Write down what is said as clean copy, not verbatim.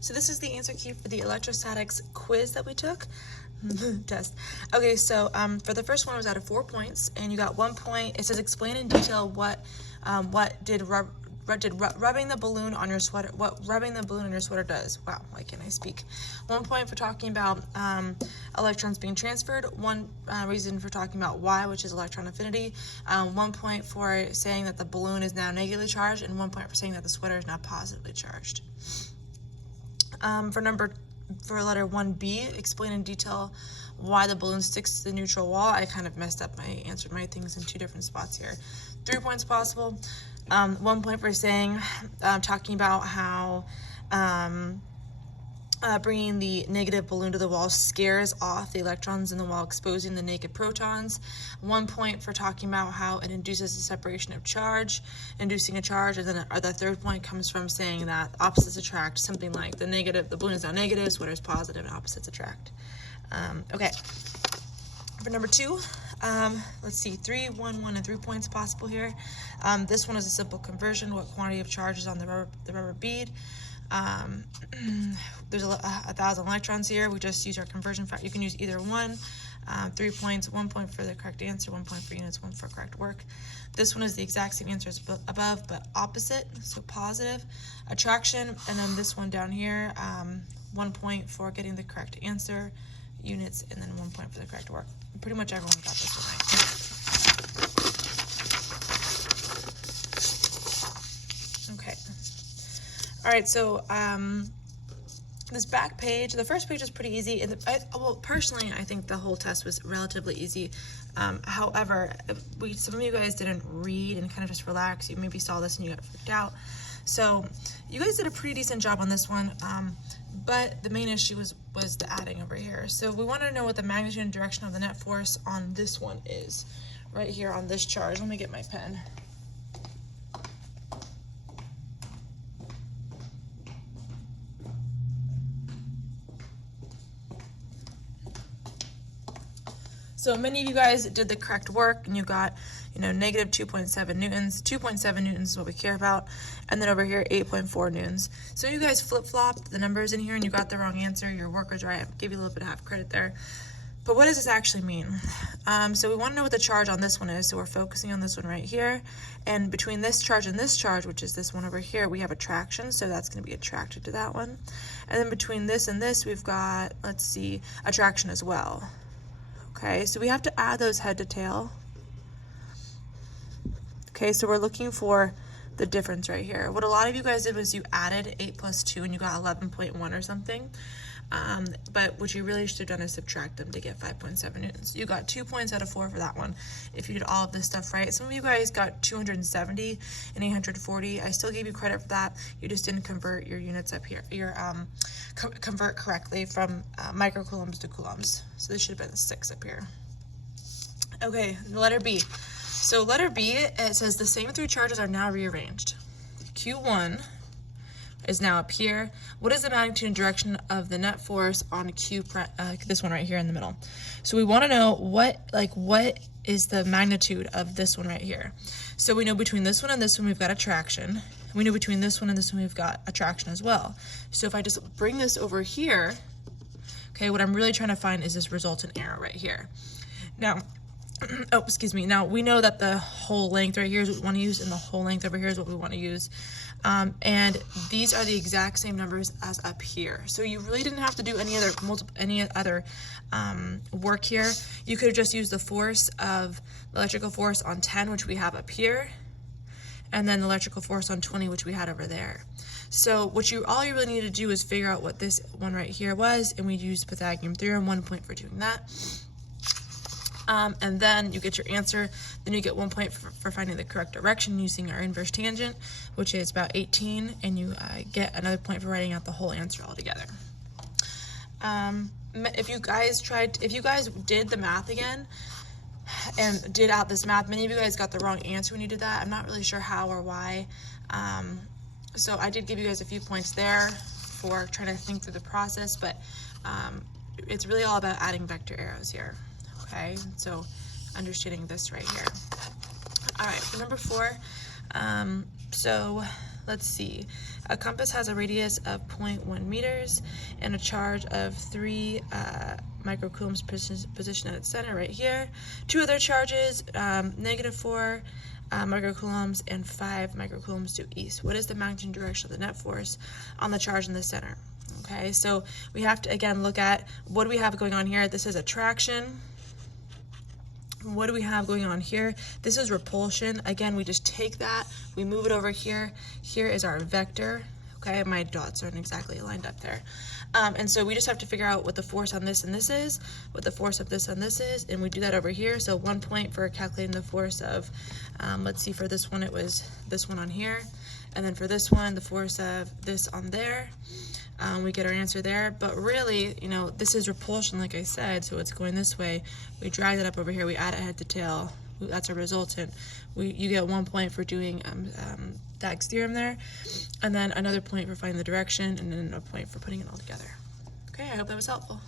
So this is the answer key for the electrostatics quiz that we took. Test. Okay, so for the first one, it was out of 4 points, and you got 1 point. It says explain in detail what rubbing the balloon on your sweater. What rubbing the balloon on your sweater does. Wow, why can't I speak? 1 point for talking about electrons being transferred. 1 reason for talking about why, which is electron affinity. 1 point for saying that the balloon is now negatively charged, and 1 point for saying that the sweater is now positively charged. For letter 1B, explain in detail why the balloon sticks to the neutral wall. I kind of messed up. I answered my things in 2 different spots here. 3 points possible. 1 point for saying, talking about how bringing the negative balloon to the wall scares off the electrons in the wall, exposing the naked protons. 1 point for talking about how it induces a separation of charge, inducing a charge, and then the 3rd point comes from saying that opposites attract, something like the balloon is now negative, sweater is positive, and opposites attract. Okay. For number 2, let's see, 3, 1, 1, and 3 points possible here. This one is a simple conversion. What quantity of charge is on the rubber bead? There's 1,000 electrons here. We just use our conversion factor. You can use either one. 3 points, 1 point for the correct answer, 1 point for units, 1 for correct work. This one is the exact same answer as above, but opposite, so positive. Attraction, and then this one down here, 1 point for getting the correct answer, units, and then 1 point for the correct work. Pretty much everyone got this one right. Okay. All right, so this back page, the first page is pretty easy. And well, personally, I think the whole test was relatively easy. However, some of you guys didn't read and kind of just relax. You maybe saw this and you got freaked out. So you guys did a pretty decent job on this one, but the main issue was the adding over here. So we want to know what the magnitude and direction of the net force on this one is, right here on this charge. Let me get my pen. So many of you guys did the correct work, and you got, negative 2.7 newtons. 2.7 newtons is what we care about. And then over here, 8.4 newtons. So you guys flip-flopped the numbers in here, and you got the wrong answer. Your work was right. I'll give you a little bit of half credit there. But what does this actually mean? So we want to know what the charge on this one is. So we're focusing on this one right here. And between this charge and this charge, which is this one over here, we have attraction. So that's going to be attracted to that one. And then between this and this, we've got, let's see, attraction as well. Okay, so we have to add those head to tail. Okay, so we're looking for the difference right here. What a lot of you guys did was you added 8 plus 2 and you got 11.1 or something. But what you really should have done is subtract them to get 5.7 newtons. You got 2 points out of 4 for that one if you did all of this stuff right. Some of you guys got 270 and 840. I still gave you credit for that. You just didn't convert your units up here. Convert correctly from microcoulombs to coulombs. So this should have been 6 up here. Okay, letter B. So letter B, it says the same 3 charges are now rearranged. Q1 is now up here. What is the magnitude and direction of the net force on Q, this one right here in the middle? So we want to know what is the magnitude of this one right here. So we know between this one and this one we've got attraction. We know between this one and this one we've got attraction as well. So if I just bring this over here, okay, what I'm really trying to find is this resultant arrow right here. Now, oh, excuse me. Now we know that the whole length right here is what we want to use, and the whole length over here is what we want to use. And these are the exact same numbers as up here. So you really didn't have to do any other work here. You could have just used the force of the electrical force on 10, which we have up here, and then the electrical force on 20, which we had over there. So all you really need to do is figure out what this one right here was, and we used Pythagorean theorem, 1 point for doing that. And then you get your answer. Then you get 1 point for finding the correct direction using our inverse tangent, which is about 18, and you get another point for writing out the whole answer altogether. If you guys did the math again and did out this math, many of you guys got the wrong answer when you did that. I'm not really sure how or why. So I did give you guys a few points there for trying to think through the process, but it's really all about adding vector arrows here. Okay, so understanding this right here. All right, for number 4, so let's see. A compass has a radius of 0.1 meters and a charge of 3 microcoulombs positioned at its center right here. 2 other charges, -4 microcoulombs and 5 microcoulombs due east. What is the magnitude and direction of the net force on the charge in the center? Okay, so we have to again look at what do we have going on here. This is attraction. What do we have going on here? This is repulsion. Again, we just take that, we move it over here. Here is our vector. Okay, my dots aren't exactly lined up there. And so we just have to figure out what the force on this and this is, what the force of this and this is, and we do that over here. So 1 point for calculating the force of, let's see, for this one it was this one on here. And then for this one, the force of this on there. We get our answer there, but really, you know, this is repulsion, like I said, so it's going this way. We drag that up over here, we add it head to tail. That's a resultant. You get 1 point for doing Dag's theorem there, and then another point for finding the direction, and then a point for putting it all together. Okay, I hope that was helpful.